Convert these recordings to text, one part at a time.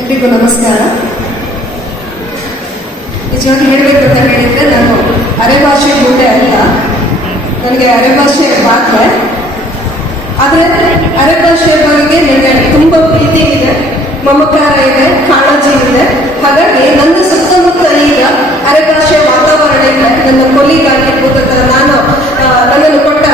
ಎಲ್ರಿಗೂ ನಮಸ್ಕಾರ. ನಿಜವಾಗಿ ಹೇಳಬೇಕು ಅಂತ ಹೇಳಿದ್ರೆ ನಾನು ಅರೆ ಭಾಷೆ ಮೂಟೆ ಅಲ್ಲ. ನನಗೆ ಅರೆ ಭಾಷೆ ಮಾತ್ರ. ಆದರೆ ಅರೆ ಭಾಷೆ ಬಗ್ಗೆ ನನಗೆ ತುಂಬ ಪ್ರೀತಿ ಇದೆ, ಮಮಕಾರ ಇದೆ, ಕಾಳಜಿ ಇದೆ. ಹಾಗಾಗಿ ನನ್ನ ಸುತ್ತಮುತ್ತ ಈಗ ಅರೆ ಭಾಷೆ ವಾತಾವರಣ ಇದೆ. ನನ್ನ ಕೊಲಿಗಾಗಿರ್ಬೋದು ನಾನು ನನ್ನನ್ನು ಕೊಟ್ಟ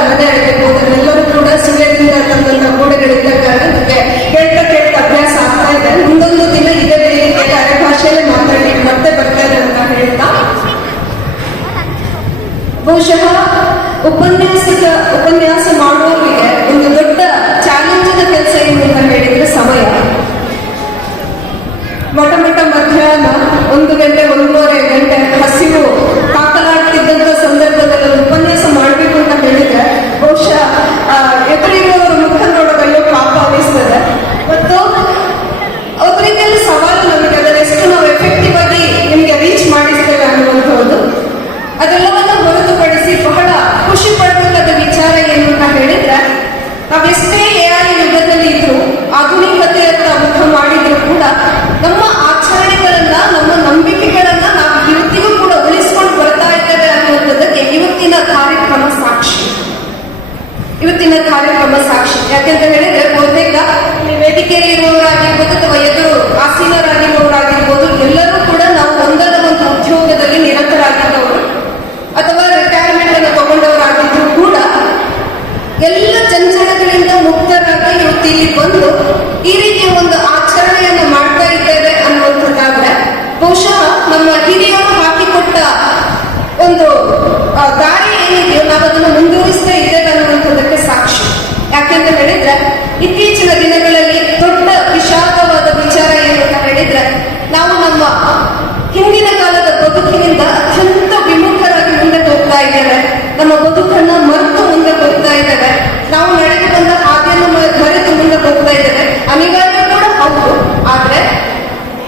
ನಮ್ಮ ಬದುಕನ್ನ ಮರೆತು ಮುಂದೆ ಬರ್ತಾ ಇದ್ದೇವೆ. ನಾವು ನಡೆದು ಬಂದ ಹಾದಿಯನ್ನು ಮರೆತು ಮುಂದೆ ಬರ್ತಾ ಇದ್ದೇವೆ. ಅನಿವಾರ್ಯ ಕೂಡ ಹೌದು. ಆದ್ರೆ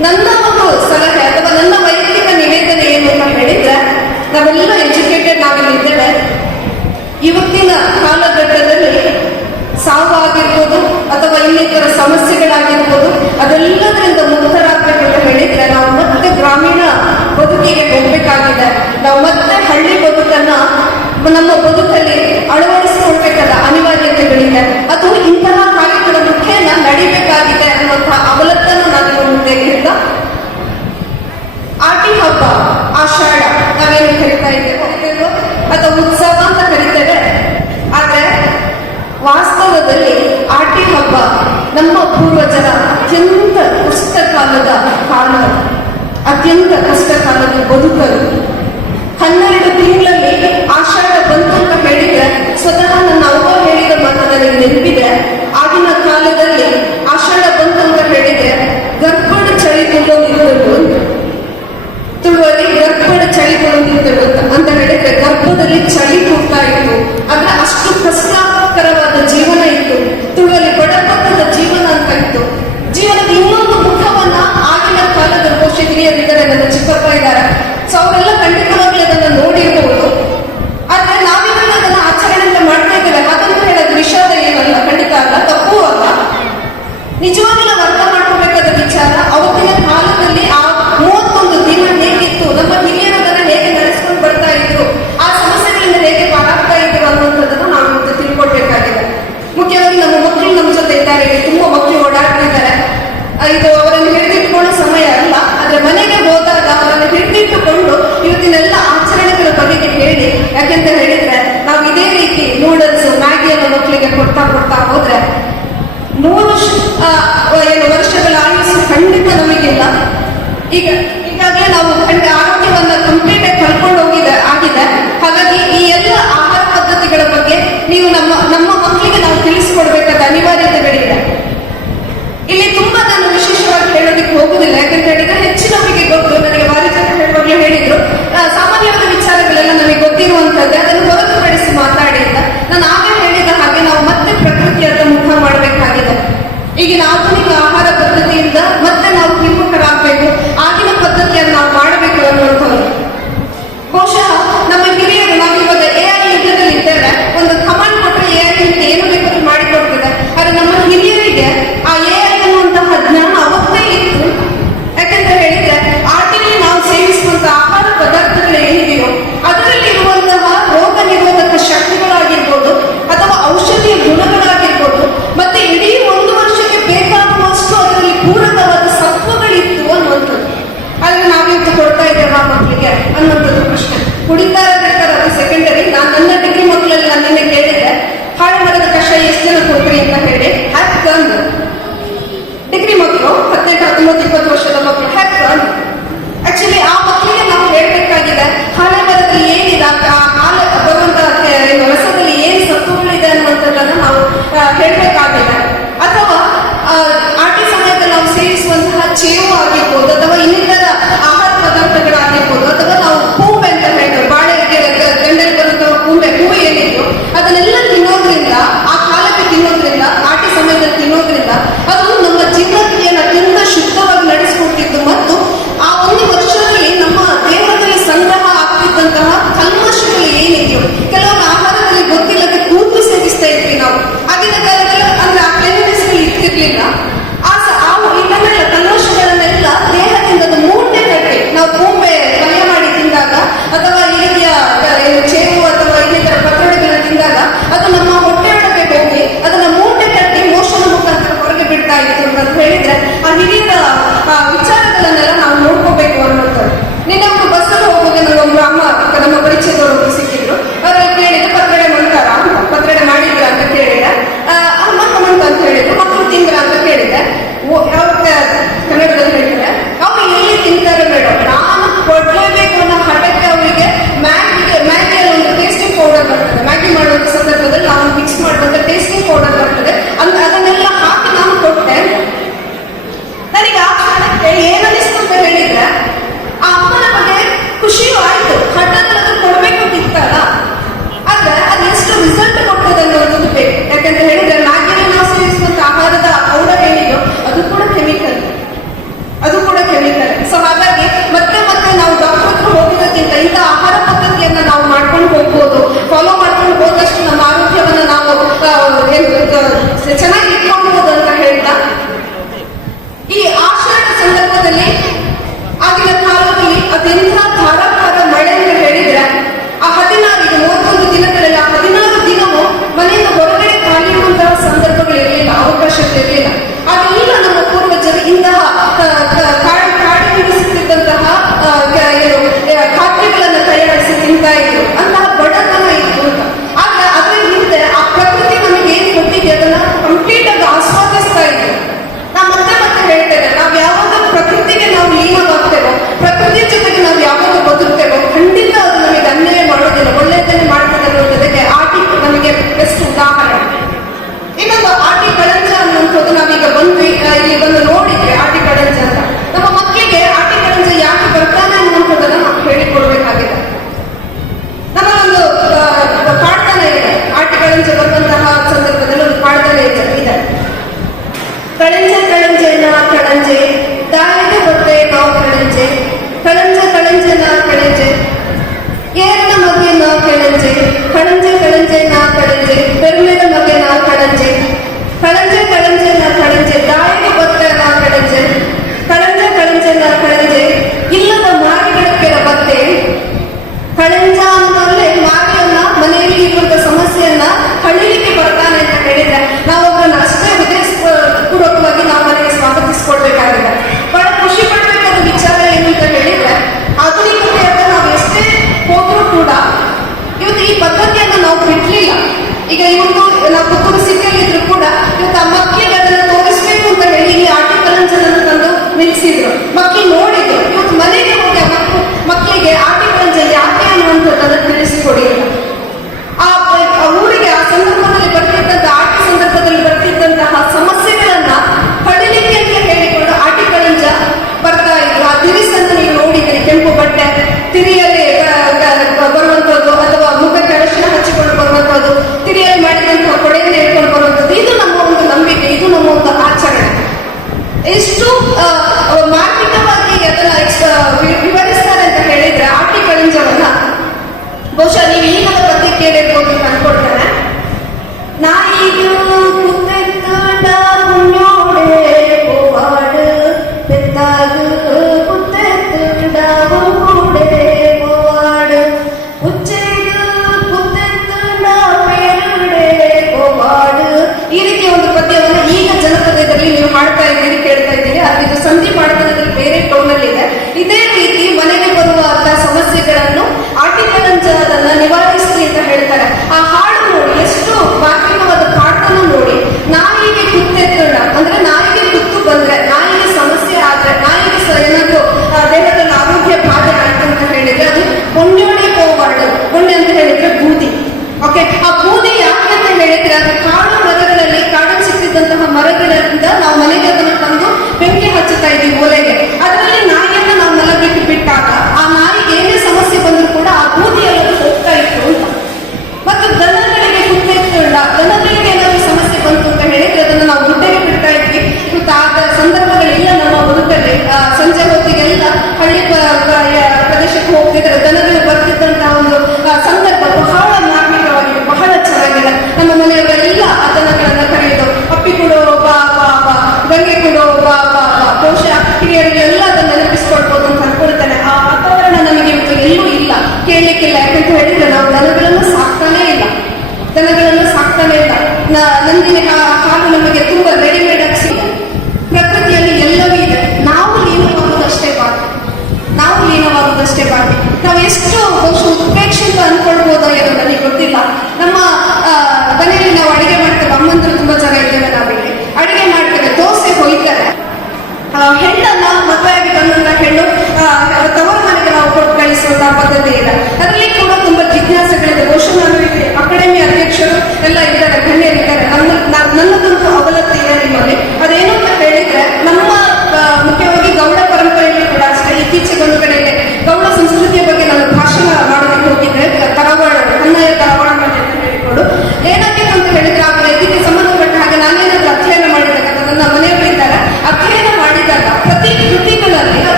ನನ್ನ ಒಂದು ಸಲಹೆ ಅಥವಾ ನನ್ನ ವೈಯಕ್ತಿಕ ನಿವೇದನೆ ಏನು ಅಂತ ಹೇಳಿದ್ರೆ, ನಾವೆಲ್ಲ ಎಜುಕೇಟೆಡ್ ನಾವಿಲ್ಲಿದ್ದೇವೆ ಇವತ್ತಿನ ಕಾಲಘಟ್ಟದಲ್ಲಿ ಸಾವು ಆಗಿರ್ಬೋದು ಅಥವಾ ಇನ್ನಿತರ ಸಮಸ್ಯೆಗಳಾಗಿರ್ಬೋದು, ಅದೆಲ್ಲದರಿಂದ ಮುಕ್ತರಾಗಬೇಕಂತ ಹೇಳಿದ್ರೆ ನಾವು ಮತ್ತೆ ಗ್ರಾಮೀಣ ಬದುಕಿಗೆ ಹೋಗ್ಬೇಕಾಗಿದೆ. ನಾವು ಮತ್ತೆ ಹಳ್ಳಿ ಬದುಕನ್ನ ನಮ್ಮ ಬದುಕಲ್ಲಿ ಅಳವಡಿಸಿಕೊಳ್ಬೇಕಾದ ಅನಿವಾರ್ಯತೆಗಳಿದೆ. ಅದು ಇಂತಹ ಕಾರ್ಯಗಳ ಮುಖೇನ ನಡಿಬೇಕಾಗಿದೆ ಅನ್ನುವಂತಹ ಅವಲತ್ತನ್ನು ನಾನು ಮುಂದೆಗಿಂತ ಆಟಿ ಹಬ್ಬ, ಆಷಾಢ, ನಾವೇನು ಕರಿತಾ ಇದ್ದೇವೆ? ಅಥವಾ ಉತ್ಸವ ಅಂತ ಕರಿತೇವೆ. ಆದ್ರೆ ವಾಸ್ತವದಲ್ಲಿ ಆಟಿ ಹಬ್ಬ ನಮ್ಮ ಪೂರ್ವಜರ ಅತ್ಯಂತ ಕಷ್ಟ ಕಾಲದ ಕಾಲ. ಅತ್ಯಂತ ಕಷ್ಟ ಕಾಲದ ಬದುಕಲು ಹನ್ನೆರಡು ತಿಂಗಳಲ್ಲಿ ಆಷಾಢ ಬಂತು ಅಂತ ಹೇಳಿದ್ರೆ ಸ್ವತಃ ಈಗ, ಈಗಾಗಲೇ ನಾವು ಗಂಟೆ ಆರೋಗ್ಯವನ್ನ ಕಂಪ್ಲೀಟ್ ಆಗಿ ಹೋಗಿದೆ, ಆಗಿದೆ. ಹಾಗಾಗಿ ಈ ಎಲ್ಲ ಆಹಾರ ಪದ್ಧತಿಗಳ ಬಗ್ಗೆ ನೀವು ನಮ್ಮ ನಮ್ಮ ಮಕ್ಕಳಿಗೆ ನಾವು ತಿಳಿಸ್ಕೊಡ್ಬೇಕಾದ ಅನಿವಾರ್ಯತೆಗಳಿದೆ ಇಲ್ಲಿ ತುಂಬಾ ನಾನು ವಿಶೇಷವಾಗಿ ಹೇಳೋದಕ್ಕೆ ಹೋಗುದಿಲ್ಲ, ಯಾಕಂತ ಹೇಳಿದ್ರೆ ಹೆಚ್ಚಿನವರಿಗೆ ಗೊತ್ತು, ನನಗೆ ವಾರಿಜನ ಹೇಳುವಾಗಲೂ ಹೇಳಿದ್ರು. ಸಾಮಾನ್ಯವಾದ ವಿಚಾರಗಳೆಲ್ಲ ನಮಗೆ ಗೊತ್ತಿರುವಂತದ್ದೇ ಅದನ್ನು ಕುಡಿತಾ ಇರ್ಬೇಕಾದ್ರೆ ಅದು ಸೆಕೆಂಡರಿ ನಾನು ನನ್ನ ಡಿಗ್ರಿ ಮಕ್ಕಳಲ್ಲಿ ನನ್ನನ್ನೇ ಕೇಳಿದೆ ಹಾಳು ಮರದ ಕಷ್ಟ ಎಷ್ಟು ಜನ ಕೊಡ್ತೀರಿ ಅಂತ ಹೇಳಿ ಹ್ಯಾಪ್ ಗನ್ ಡಿಗ್ರಿ ಮಕ್ಕಳು ಹದಿನೆಂಟು ಹತ್ತೊಂಬತ್ತು ಇಪ್ಪತ್ತು ವರ್ಷದ ಮಕ್ಕಳು ಹ್ಯಾಪ್ ಗನ್ ಆಕ್ಚುಲಿ ಆ ಮಕ್ಕಳಿಗೆ ನಾವು ಹೇಳ್ಬೇಕಾಗಿದೆ, ಹಾಳೆ ಮರದಲ್ಲಿ ಏನಿದೆ ಆ ಕಾಲ ಬರುವಂತ ರಸದಲ್ಲಿ ಏನು ಸತ್ತುಗಳಿದೆ ಅನ್ನುವಂಥದ್ದನ್ನ ನಾವು ಹೇಳ್ಬೇಕಾಗಿದೆ. ಅಥವಾ ಆಟಿ ಸಮಯದಲ್ಲಿ ನಾವು ಸೇರಿಸುವಂತಹ ಚೇವು ಆಗಿರ್ಬೋದು, ಅಥವಾ ಇನ್ನಿತರ ಕಳಂಜ ಕಳಂಜನ ಕಳಂಜೆ ತಾಯದ ಬಟ್ಟೆ ನಾವು ಕಳಂಜೆ ಕಳಂಜ ಕಳಂಜನ ಕಳಂಜೆ ಏರ್ನ ಮಗ್ಗೆ ನಾವು ಕಳಂಜೆ ಕಳಂಜ ಕಳಂಜನ ಕಳಂಜೆ ಪೆರ್ಮೆನ ಮಗ್ಗೆ ನಾವು ಕಳಂಜೆ ಕಳಂಜ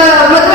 Mother.